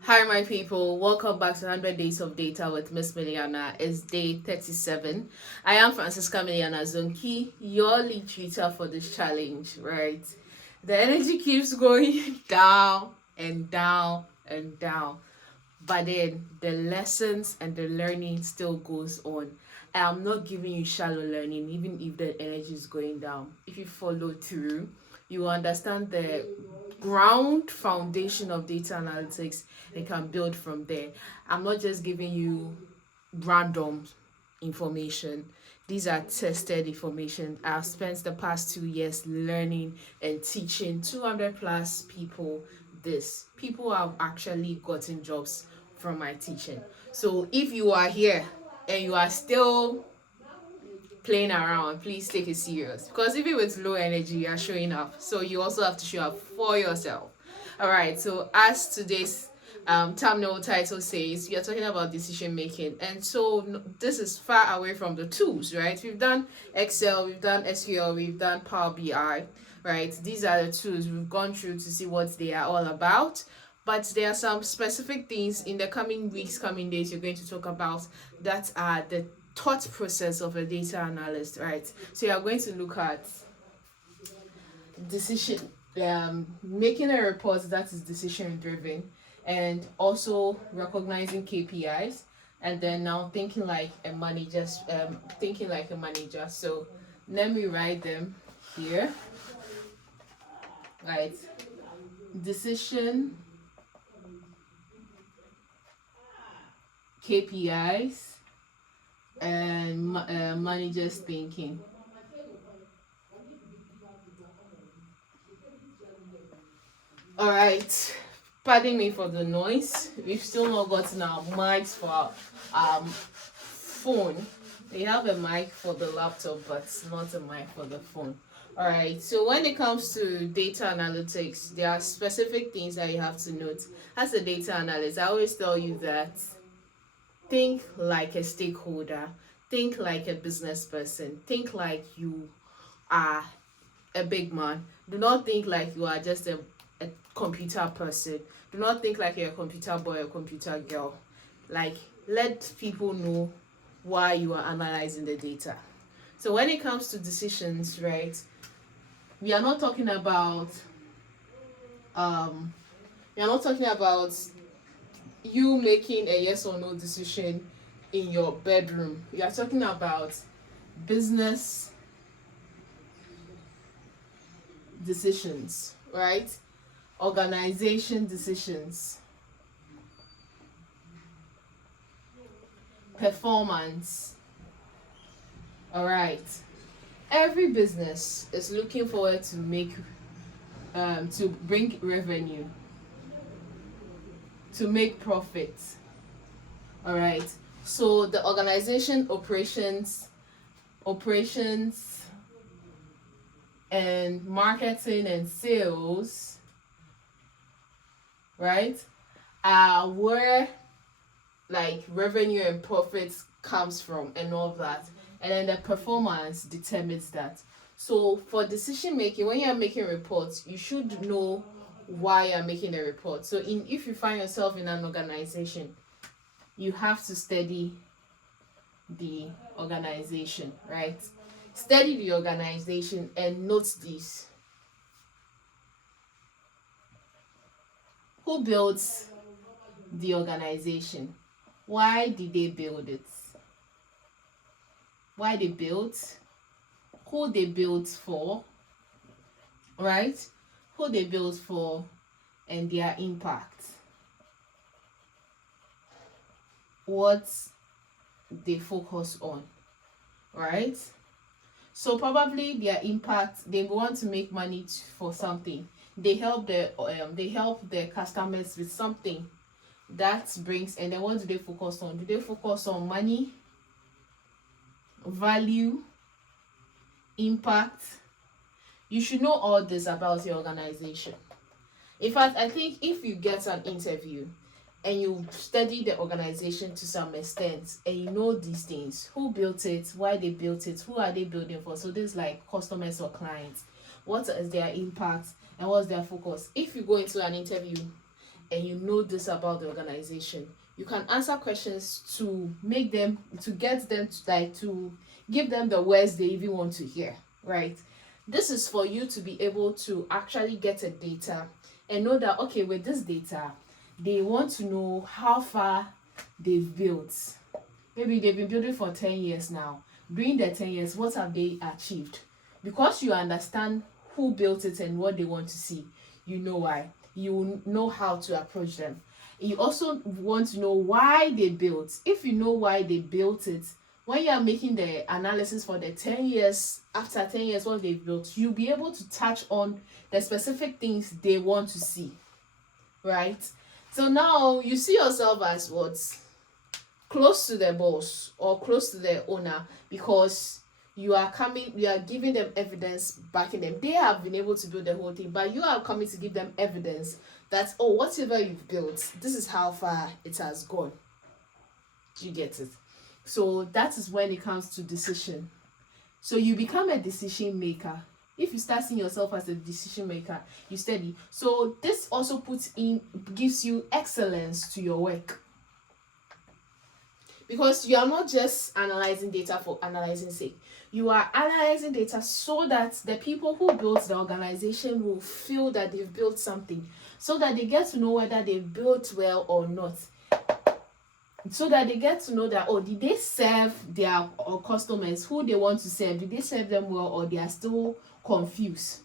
Hi, my people. Welcome back to 100 Days of Data with Miss Mailiana. It's day 37. I am Francisca Mailiana Zonki, your lead tutor for this challenge, right? The energy keeps going down and down and down, but then the lessons and the learning still goes on. I am not giving you shallow learning, even if the energy is going down. If you follow through, you will understand the ground foundation of data analytics and can build from there. I'm not just giving you random information. These are tested information. I've spent the past 2 years learning and teaching 200 plus people this. People have actually gotten jobs from my teaching. So if you are here and you are still playing around, please take it serious. Because even with low energy, you are showing up. So you also have to show up for yourself. All right. So as today's thumbnail title says, we are talking about decision making, and so this is far away from the tools, right? We've done Excel, we've done SQL, we've done Power BI, right? These are the tools we've gone through to see what they are all about. But there are some specific things in the coming weeks, coming days, you're going to talk about that are the thought process of a data analyst, right? So you are going to look at decision, making a report that is decision driven, and also recognizing KPIs, and then now thinking like a manager. So let me write them here, right? Decision, KPIs, and managers thinking. All right. Pardon me for the noise. We've still not gotten our mics for our phone. We have a mic for the laptop, but not a mic for the phone. All right. So when it comes to data analytics, there are specific things that you have to note. As a data analyst, I always tell you that think like a stakeholder, think like a business person, think like you are a big man. Do not think like you are just a computer person. Do not think like you're a computer boy or computer girl. Like, let people know why you are analyzing the data. So when it comes to decisions, right, we are not talking about um we are not talking about you making a yes or no decision in your bedroom. We are talking about business decisions, right? Organization decisions, performance. All right. Every business is looking forward to bring revenue, to make profits. All right. So the organization operations and marketing and sales, right, are where like revenue and profits comes from and all of that, and then the performance determines that. So for decision making, when you're making reports, you should know why you're making a report. So if you find yourself in an organization, you have to study the organization, right? Study the organization and note this: who builds the organization, why did they build it, why they built, who they built for, right? Who they built for, and their impact, what they focus on, right? So probably their impact, they want to make money for something. They help their customers with something that brings, and then what do they focus on? Do they focus on money, value, impact? You should know all this about your organization. In fact, I think if you get an interview and you study the organization to some extent and you know these things: who built it, why they built it, who are they building for? So this is like customers or clients. What is their impact and what's their focus? If you go into an interview and you know this about the organization, you can answer questions to make them, to get them to, like, to give them the words they even want to hear, right? This is for you to be able to actually get a data and know that, okay, with this data, they want to know how far they've built. Maybe they've been building for 10 years now. During the 10 years, what have they achieved? Because you understand who built it and what they want to see, you know why. You know how to approach them. You also want to know why they built. If you know why they built it, when you are making the analysis for the 10 years, after 10 years, what they've built, you'll be able to touch on the specific things they want to see, right? So now you see yourself as what? Close to the boss or close to the owner, because you are giving them evidence backing them. They have been able to build the whole thing, but you are coming to give them evidence that, oh, whatever you've built, this is how far it has gone. Do you get it? So that is when it comes to decision. So you become a decision maker. If you start seeing yourself as a decision maker, you study. So this also gives you excellence to your work, because you are not just analyzing data for analyzing sake. You are analyzing data so that the people who built the organization will feel that they've built something, so that they get to know whether they've built well or not, so that they get to know that, oh, did they serve their customers who they want to serve? Did they serve them well, or they are still confused?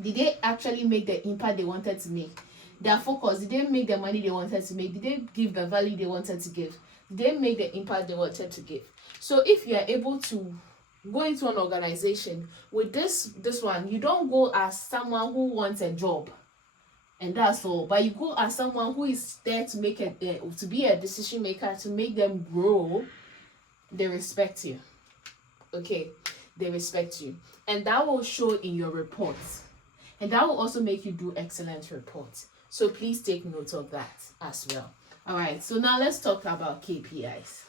Did they actually make the impact they wanted to make? Their focus, did they make the money they wanted to make? Did they give the value they wanted to give? Did they make the impact they wanted to give? So if you are able to go into an organization with this one, you don't go as someone who wants a job and that's all, but you go as someone who is there to make to be a decision maker, to make them grow. They respect you. Okay, they respect you, and that will show in your reports, and that will also make you do excellent reports. So please take note of that as well. All right, so now let's talk about KPIs.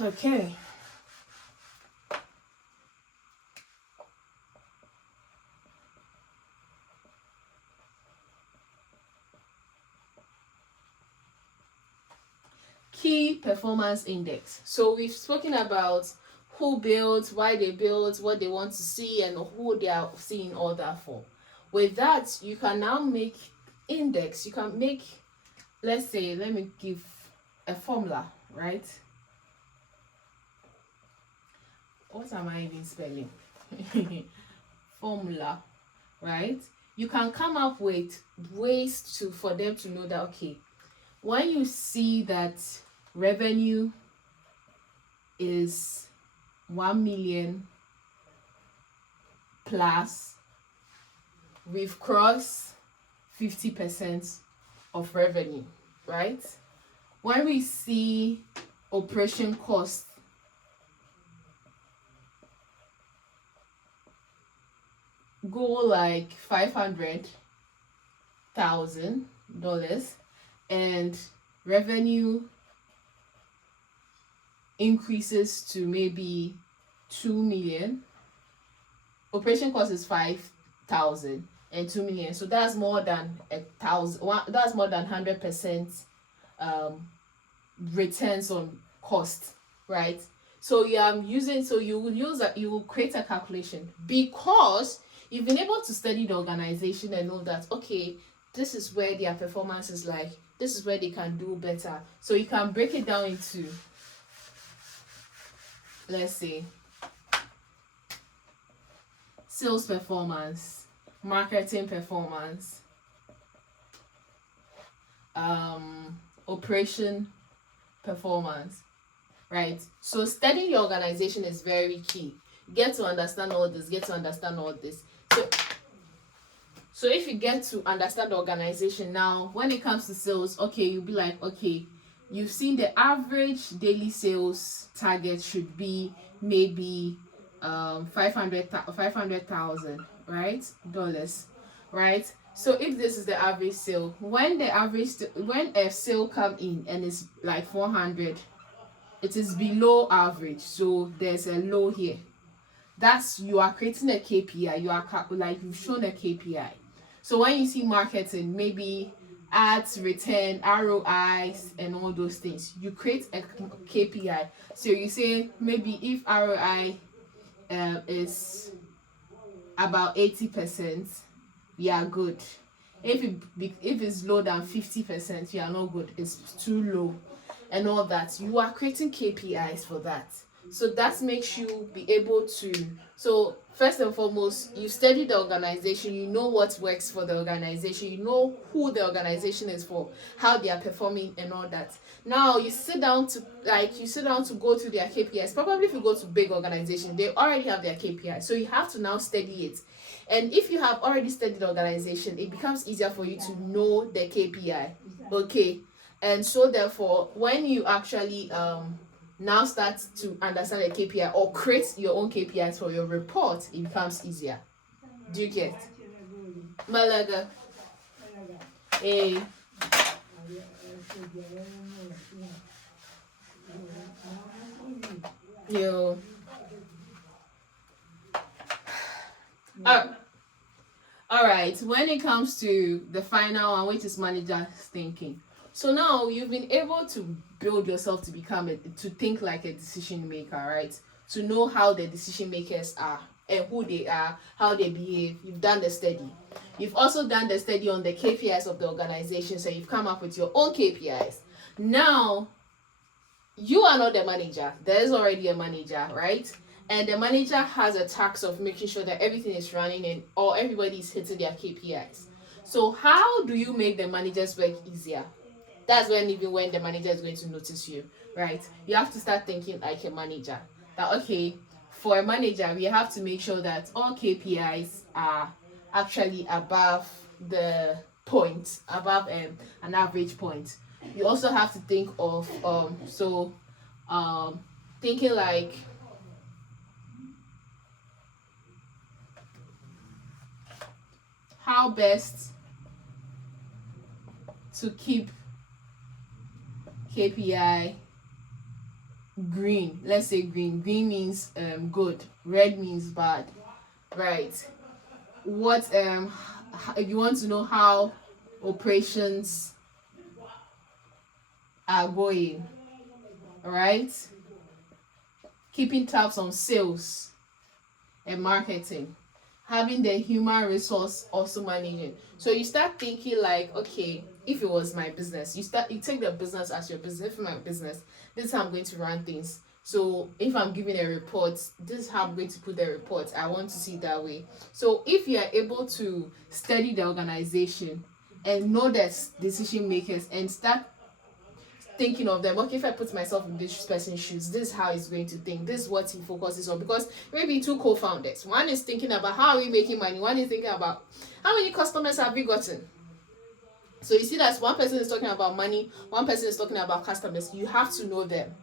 Okay. Key performance index. So we've spoken about who built, why they built, what they want to see, and who they are seeing all that for. With that, you can now make index. You can make, let's say, let me give a formula, right? What am I even spelling? Formula, right? You can come up with ways for them to know that, okay, when you see that revenue is 1 million plus, we've crossed 50% of revenue, right? When we see operation cost go like $500,000 and revenue increases to maybe 2 million, operation cost is 5,000 and 2 million, so that's more than 1,000. That's more than 100% returns on cost, right? So you will create a calculation, because you've been able to study the organization and know that, okay, this is where their performance is like, this is where they can do better. So you can break it down into, let's say, sales performance, marketing performance, operation performance, right? So studying your organization is very key. Get to understand all this. So if you get to understand the organization now, when it comes to sales, okay, you'll be like, okay, you've seen the average daily sales target should be maybe 500,000, right? Dollars, right? So if this is the average sale, when a sale come in and it's like 400, it is below average, so there's a low here. That's you are creating a KPI. You are like you've shown a KPI. So when you see marketing, maybe ads, return, ROIs, and all those things, you create a KPI. So you say maybe if ROI is about 80%, we are good. If it's low than 50%, you are not good. It's too low, and all that. You are creating KPIs for that. So that makes you be able to. So first and foremost, you study the organization. You know what works for the organization. You know who the organization is for, how they are performing, and all that. Now you sit down to go through their KPIs. Probably if you go to big organization, they already have their KPIs. So you have to now study it. And if you have already studied the organization, it becomes easier for you to know the KPI. Okay. And so therefore, when you actually now start to understand the KPI or create your own KPIs for your report, it becomes easier. Do you get? Malaga. Hey. Yo. All right. When it comes to the final one, which is manager's thinking. So now you've been able to build yourself to to think like a decision maker, right? To know how the decision makers are and who they are, how they behave. You've done the study. You've also done the study on the KPIs of the organization, so you've come up with your own KPIs. Now, you are not the manager. There is already a manager, right? And the manager has a task of making sure that everything is running and or everybody is hitting their KPIs. So how do you make the manager's work easier? That's when the manager is going to notice you, right? You have to start thinking like a manager. That okay, for a manager, we have to make sure that all KPIs are actually above the point, above an average point. You also have to think of thinking like how best to keep KPI green. Let's say green. Green means good. Red means bad. Right. What if you want to know how operations are going, right? Keeping tabs on sales and marketing. Having the human resource also managing. So you start thinking like, okay, if it was my business, you take the business as your business. If my business, this is how I'm going to run things. So if I'm giving a report, this is how I'm going to put the report. I want to see it that way. So if you are able to study the organization and know the decision makers and start thinking of them, okay, if I put myself in this person's shoes, this is how he's going to think, this is what he focuses on. Because maybe two co-founders, one is thinking about how are we making money, one is thinking about how many customers have we gotten. So you see that one person is talking about money, one person is talking about customers. You have to know them,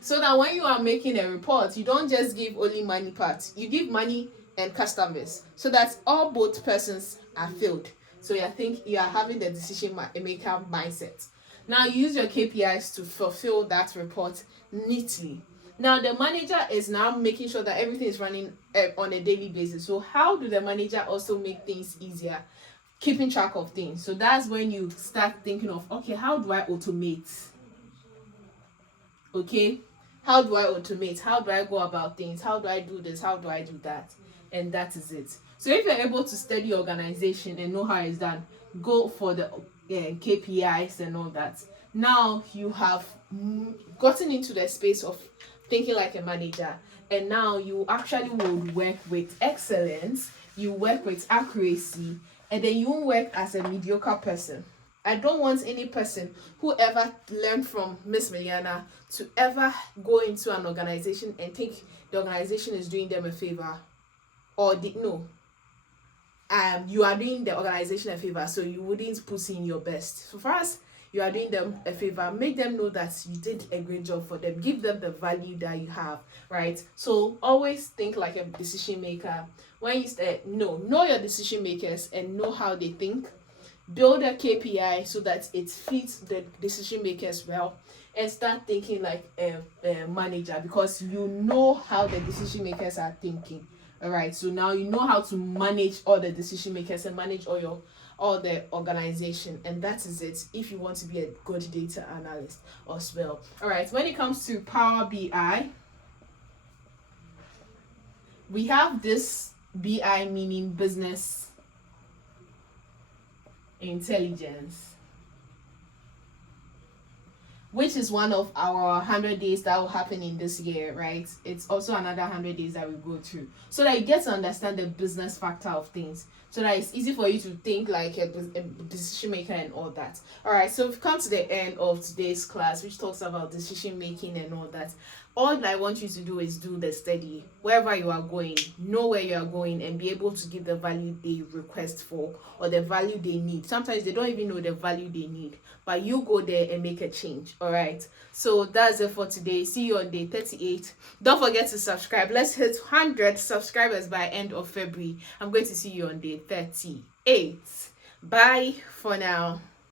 so that when you are making a report, you don't just give only money part, you give money and customers, so that all both persons are filled. So you think you are having the decision maker mindset. Now you use your KPIs to fulfill that report neatly. Now the manager is now making sure that everything is running on a daily basis. So how do the manager also make things easier? Keeping track of things. So that's when you start thinking of, okay, how do I automate? Okay, how do I automate? How do I go about things? How do I do this? How do I do that? And that is it. So if you're able to study organization and know how it's done, go for the KPIs and all that. Now you have gotten into the space of thinking like a manager, and now you actually will work with excellence, you work with accuracy, and then you won't work as a mediocre person. I don't want any person who ever learned from Miss Mailiana to ever go into an organization and think the organization is doing them a favor, or no. You are doing the organization a favor, so you wouldn't put in your best. So for us, you are doing them a favor. Make them know that you did a great job for them. Give them the value that you have, right? So always think like a decision maker. When you know your decision makers and know how they think. Build a KPI so that it fits the decision makers well, and start thinking like a manager, because you know how the decision makers are thinking, All right, so now you know how to manage all the decision makers and manage all the organization, and that is it if you want to be a good data analyst as well. All right, when it comes to Power BI, we have this BI, meaning business intelligence, which is one of our 100 days that will happen in this year, right? It's also another 100 days that we go through, so that you get to understand the business factor of things, so that it's easy for you to think like a decision maker and all that. All right, so we've come to the end of today's class, which talks about decision making and all that. All I want you to do is do the study. Wherever you are going, know where you are going and be able to give the value they request for or the value they need. Sometimes they don't even know the value they need, but you go there and make a change. All right, so that's it for today. See you on day 38. Don't forget to subscribe. Let's hit 100 subscribers by end of February. I'm going to see you on day 38. Bye for now.